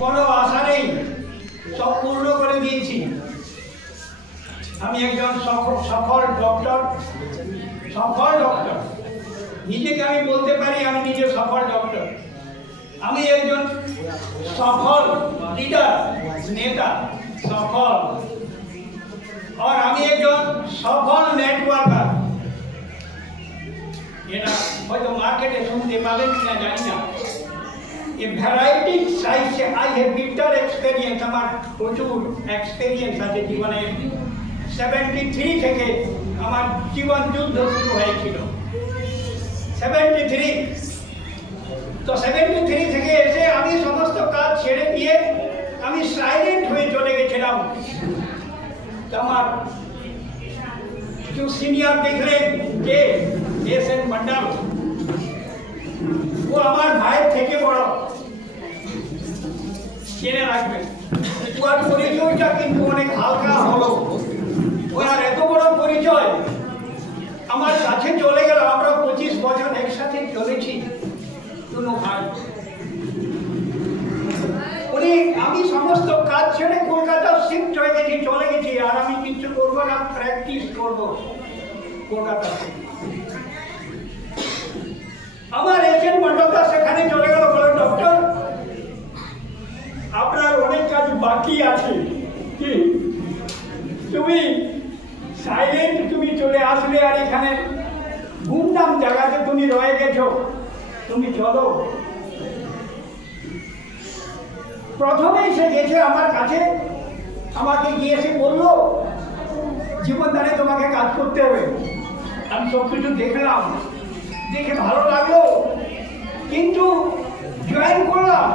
কোনো আশা নেই, সব পূর্ণ করে দিয়েছি। আমি একজন সফল ডক্টর, নিজেকে আমি বলতে পারি আমি নিজে সফল ডক্টর। আমি একজন সফল লিডার, নেতা, সফল, আর আমি একজন সফল নেটওয়ার্কার। এটা হয়তো মার্কেটে শুনতে পাবেন কিনা জানি না। এ ভ্যারাইটি সাইজে আই হ্যাভ বিটার এক্সপেরিয়েন্স, আমার প্রচুর এক্সপেরিয়েন্স আছে জীবনে। 73 থেকে আমার জীবন যুদ্ধ শুরু হয়েছিল, 73। তো 73 থেকে এসে আমি সমস্ত কাজ ছেড়ে দিয়ে আমি সাইলেন্ট হয়ে চলে গেছিলাম। আমার কিছু সিনিয়র দেখলেন যে এস.এন. মন্ডল, ও আমার ভাইয়ের থেকে বড়, জেনে রাখবেন। ওর পরিচয়টা কিন্তু অনেক হালকা হলো, ওনার এত বড় পরিচয় আমার কাছে চলে গেল। আমরা 25 বছর একসাথে চলেছি দুনো ভাই। উনি, আমি সমস্ত কাজ ছেড়ে কলকাতা শিফট হয়ে গেছি, চলে গেছি। আর আমি কিছু করবো না, প্র্যাকটিস করবো কলকাতাতে। আমার এস.এন. মন্ডলদা সেখানে চলে গেল, বলে ডক্টর আপনার অনেক কাজ বাকি আছে, কি তুমি সাইলেন্ট, তুমি চলে আসলে আর এখানে গুমনাম জায়গাতে তুমি রয়ে গেছো, তুমি চলো। প্রথমেই সে গেছে আমার কাছে, আমাকে গিয়ে সে বললো জীবনদানে তোমাকে কাজ করতে হবে। আমি সবকিছু দেখলাম, দেখে ভালো লাগলো, কিন্তু জয়েন করলাম